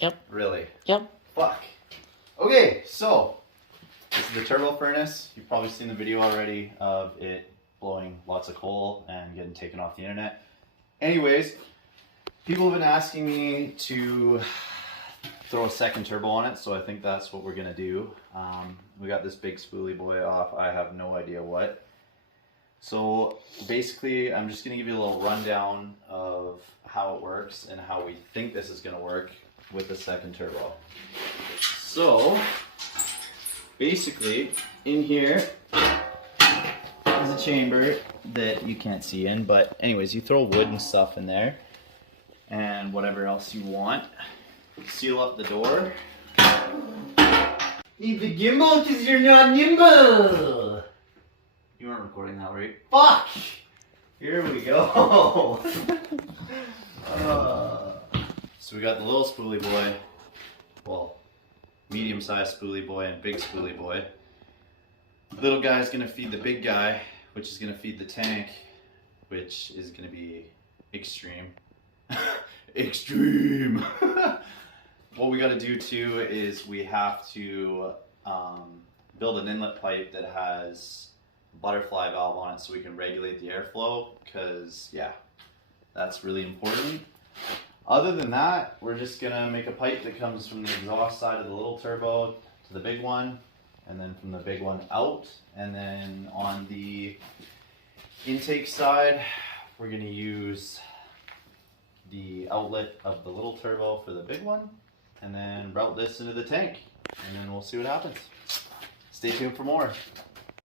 Yep. Really? Yep. Fuck. Okay, so this is the turbo furnace. You've probably seen the video already of it blowing lots of coal and getting taken off the internet. Anyways, people have been asking me to throw a second turbo on it, so I think that's what we're gonna do. We got this big spoolie boy off. I have no idea what. So basically, I'm just gonna give you a little rundown of how it works and how we think this is gonna work with the second turbo. So basically, in here is a chamber that you can't see in, but anyways, you throw wood and stuff in there and whatever else you want. Seal up the door. Need the gimbal because you're not nimble. You weren't recording that, right? Fuck! Here we go. So we got the little spoolie boy, well, medium-sized spoolie boy and big spoolie boy. The little guy is gonna feed the big guy, which is gonna feed the tank, which is gonna be extreme. Extreme! What we gotta do too is we have to build an inlet pipe that has a butterfly valve on it so we can regulate the airflow, because yeah, that's really important. Other than that, we're just gonna make a pipe that comes from the exhaust side of the little turbo to the big one, and then from the big one out, and then on the intake side, we're gonna use the outlet of the little turbo for the big one, and then route this into the tank, and then we'll see what happens. Stay tuned for more.